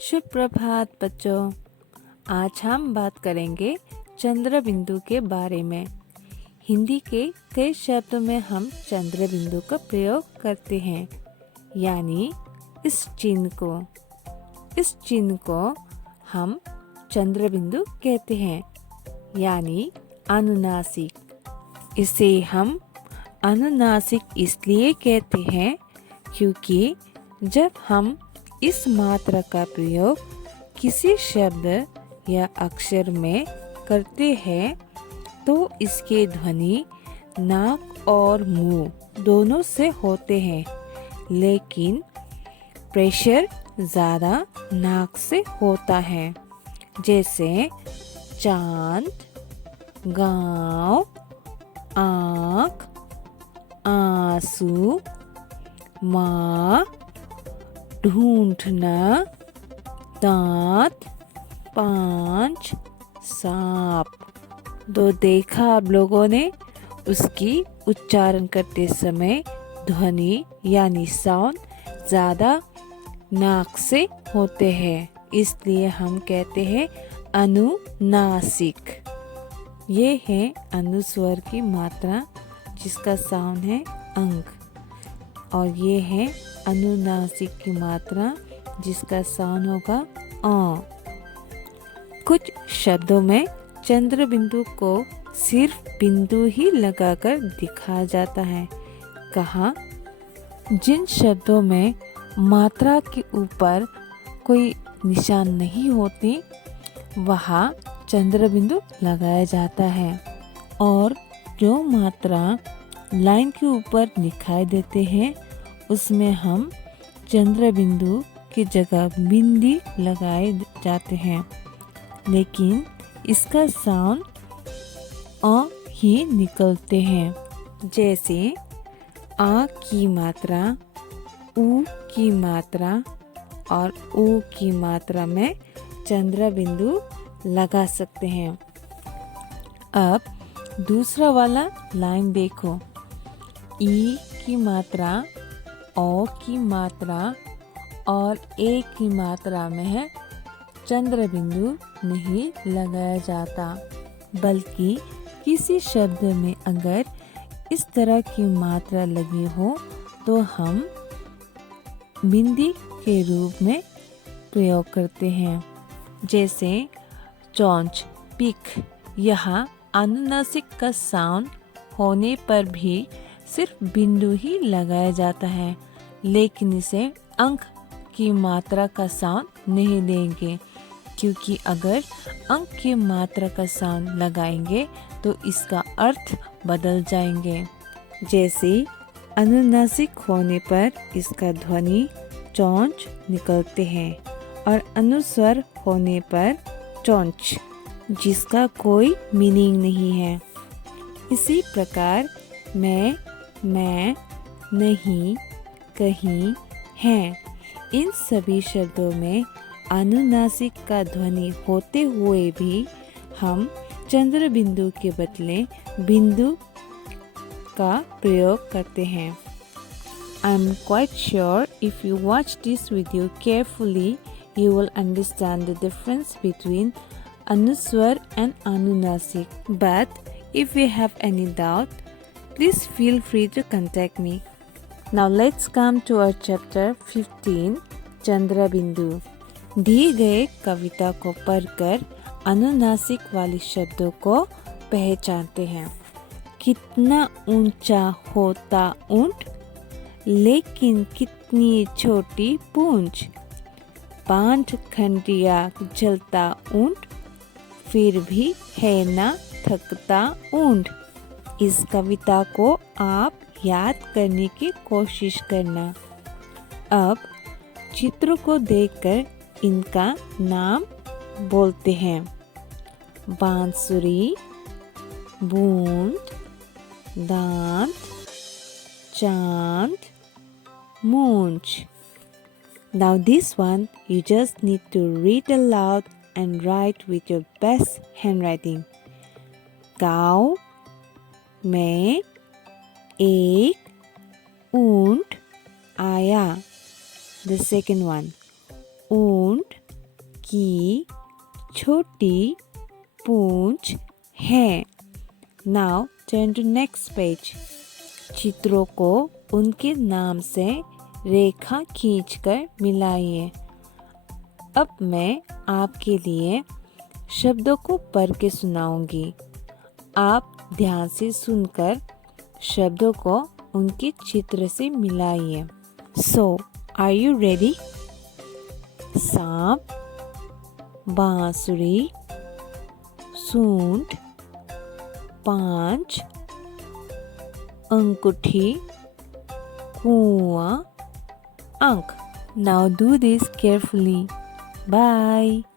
शुभ प्रभात बच्चों। आज हम बात करेंगे चंद्र बिंदु के बारे में। हिंदी के कई शब्दों में हम चंद्र बिंदु का प्रयोग करते हैं, यानी इस चिन्ह को हम चंद्र बिंदु कहते हैं, यानी अनुनासिक। इसे हम अनुनासिक इसलिए कहते हैं क्योंकि जब हम इस मात्रा का प्रयोग किसी शब्द या अक्षर में करते हैं तो इसके ध्वनि नाक और मुंह दोनों से होते हैं, लेकिन प्रेशर ज़्यादा नाक से होता है। जैसे चांद, गांव, आँख, आंसू, माँ, ढूंढना, दांत, पांच, सांप। तो देखा आप लोगों ने, उसकी उच्चारण करते समय ध्वनि यानी साउंड ज़्यादा नाक से होते हैं, इसलिए हम कहते हैं अनुनासिक। ये है अनुस्वर की मात्रा जिसका साउंड है अंक, और ये है अनुनासिक की मात्रा जिसका साउंड होगा अ। कुछ शब्दों में चंद्र बिंदु को सिर्फ बिंदु ही लगाकर दिखाया जाता है। कहाँ? जिन शब्दों में मात्रा के ऊपर कोई निशान नहीं होती वहाँ चंद्र बिंदु लगाया जाता है, और जो मात्रा लाइन के ऊपर दिखाई देते हैं उसमें हम चंद्र बिंदु की जगह बिंदी लगाए जाते हैं, लेकिन इसका साउंड अ ही निकलते हैं। जैसे आ की मात्रा, उ की मात्रा और उ की मात्रा में चंद्र बिंदु लगा सकते हैं। अब दूसरा वाला लाइन देखो, ई की मात्रा, ओ की मात्रा और ए की मात्रा में है चंद्र बिंदु नहीं लगाया जाता, बल्कि किसी शब्द में अगर इस तरह की मात्रा लगी हो तो हम बिंदी के रूप में प्रयोग करते हैं। जैसे चोंच, पिक। यहाँ अनुनासिक का साउंड होने पर भी सिर्फ बिंदु ही लगाया जाता है, लेकिन इसे अंक की मात्रा का साउंड नहीं देंगे, क्योंकि अगर अंक की मात्रा का साउंड लगाएंगे तो इसका अर्थ बदल जाएंगे। जैसे अनुनासिक होने पर इसका ध्वनि चोंच निकलते हैं, और अनुस्वर होने पर चोंच, जिसका कोई मीनिंग नहीं है। इसी प्रकार मैं, नहीं, कहीं, हैं, इन सभी शब्दों में अनुनासिक का ध्वनि होते हुए भी हम चंद्र बिंदु के बदले बिंदु का प्रयोग करते हैं। I am quite sure if you watch this video carefully, you will understand the difference between Anuswar and Anunasik. But if you have any doubt, please feel free to contact me. Now let's come to our chapter 15, चंद्र बिंदु। दिए गए कविता को पढ़कर अनुनासिक वाले शब्दों को पहचानते हैं। कितना ऊंचा होता ऊंट, लेकिन कितनी छोटी पूंछ। 5 खंडिया चलता ऊंट, फिर भी है ना थकता ऊंट। इस कविता को आप याद करने की कोशिश करना। अब चित्र को देखकर इनका नाम बोलते हैं। बांसुरी, बूंद, दांत, चांद, मूंछ। Now this one you just need to read aloud and write with your best handwriting. गाँव में एक ऊंट आया। The second one, ऊंट की छोटी पूंछ है। Now turn to next page. चित्रों को उनके नाम से रेखा खींचकर मिलाइए। अब मैं आपके लिए शब्दों को पढ़ के सुनाऊंगी। आप ध्यान से सुनकर शब्दों को उनके चित्र से मिलाइए। सो आर यू रेडी? सांप, बांसुरी, सूंड, पांच, अंगूठी, कुआं, आंख। Now do this carefully. Bye.